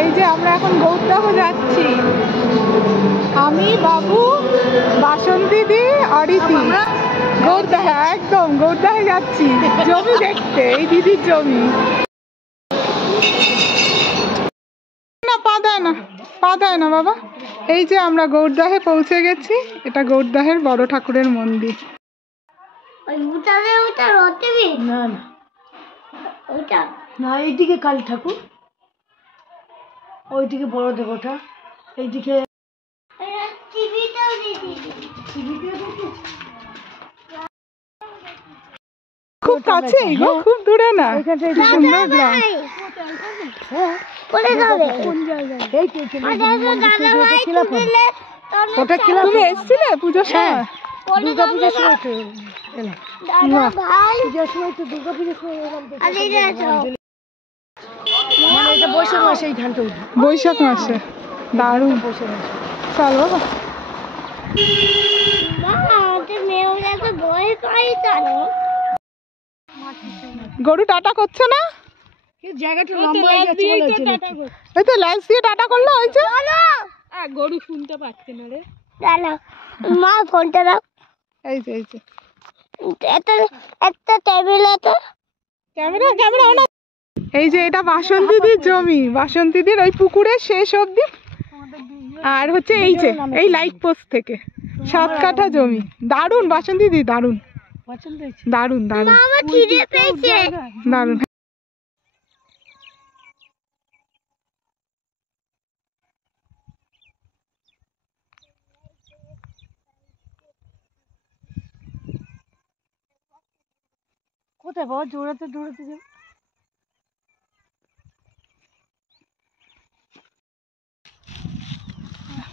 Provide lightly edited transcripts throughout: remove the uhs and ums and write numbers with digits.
এই যে আমরা এখন গৌরদাহ যাচ্ছি, আমি, বাবু, বাসন্তী দি, অরিতি। গৌরদাহ, একদম গৌরদাহে যাচ্ছি জমি দেখতে, এই দিদির জমি। না পা দেয় না, পা দেয় না বাবা। এই যে আমরা গৌরদাহে পৌঁছে গেছি, এটা গৌরদাহের বড় ঠাকুরের মন্দির। না না, এইদিকে কালী ঠাকুর, ওইদিকে বড় দেবতা, এইদিকে খুব কাছে, খুব দূরে না, সুন্দর গ্রাম। তুমি এসছিলে পুজোর সময়? দুর্গা পুজোর সময় তো বৈশাখ মাসে এই ধানটা উঠবে। বৈশাখ মাসে, দারুণ। বৈশাখ মাসে চল বাবা। গরু টাটা করছে না? জায়গাটা লম্বা হয়ে যাচ্ছে, ওই তো ল্যান্স দিয়ে টাটা করলো, হয়েছে। গরু শুনতে পাচ্ছে না রে। মা ফোনটা দাও। এই যে এই যে একটা টেবিল আছে, ক্যামেরা ক্যামেরা অন। এই যে এটা বাসন্তীদির জমি, বাসন্তীদির ওই পুকুরের শেষ অবধি। আর হচ্ছে এই যে এই লাইট পোস্ট থেকে 7 কাঠা জমি। দারুণ বাসন্তীদি, দারুণ দারুণ দারুণ আমার খিদে পেয়েছে। দারুণ। কোথায় বাবা? দৌড়াতে দৌড়াতে যাবে।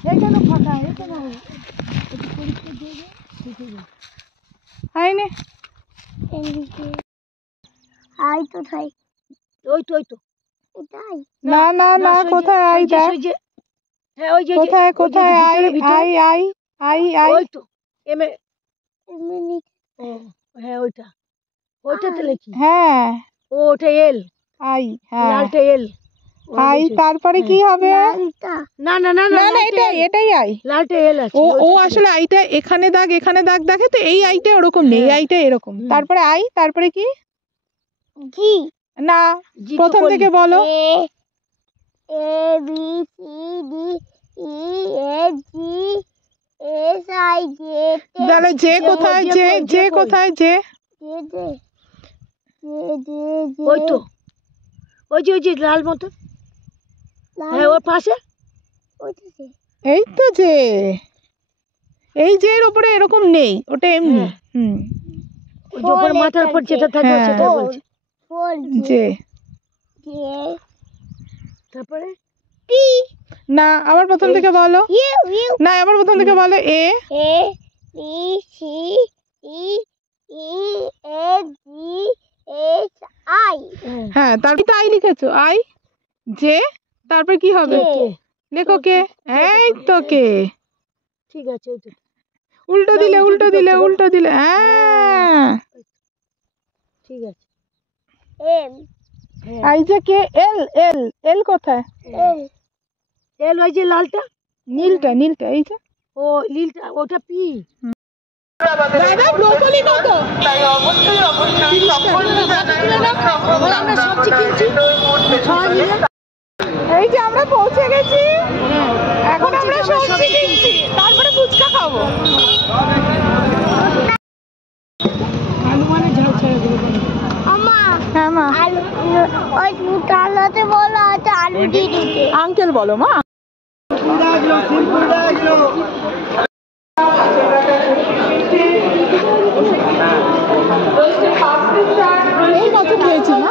এইখানে ফাঁকা, এইখানে আইনে আই তো তাই, ওই তো এটাই না না না, কোথায় আই দেখ, হ্যাঁ ওই যে কোথায় কোথায় I I I I I, ওই তো এমে, এমনি হ্যাঁ ওইটাতে লেখি। হ্যাঁ ওটা এল, আই, হ্যাঁ লালটা এল, আই। তারপরে কি হবে? না না না না না, এটাই এটাই আই। লালটা এল আছে। ও আসলে আইটা এখানে দাগ এখানে দাগ দেখে তো, এই আইটা ওরকম নেই, এই আইটা এরকম। তারপরে আই, তারপরে কি? জি না, প্রথম থেকে বলো। A B C D E F G S I J, তাহলে যে কোথায়, যে কোথায়, যে ওই তো ওই যে লাল মতো, হ্যাঁ ওর পাশে এই তো যে, এই যে এর উপরে এরকম নেই, ওটা এমনি। ওই যে উপর মাথার উপর যেটা থাকে সেটা বলছি। যে তারপরে পি, না, আবার প্রথম থেকে বলো। না, আবার প্রথম থেকে বলো। A B C E F G S I. হ্যাঁ, তারপরে আই লিখেছো, আই যে, তারপর কি হবে? লেখো কে। এই তো কে। ঠিক আছে, ওই তো উল্টো দিলে উল্টো দিলে উল্টো দিলে, হ্যাঁ ঠিক আছে। এম, আই যে কে। এল এল এল কোথায়? এল ওই যে লালটা, নীলটা নীলটা, এই যে ও নীলটা, ওটা পি। দাদা ব্রোকলি কত? আমরা সবজি কিনছি সবাই মিলে। এই যে আমরা পৌঁছে গেছি, এখন আমরা সবজি কিনছি, তারপরে ফুচকা খাবো। আলু মানে ঝাল ছাড়া দেবো। আমা হ্যাঁ মা। আলু, ওই তালাতে বলা আছে আলু দিয়ে দিতে। আঙ্কেল বলো মা। এই কত খেয়েছি মা?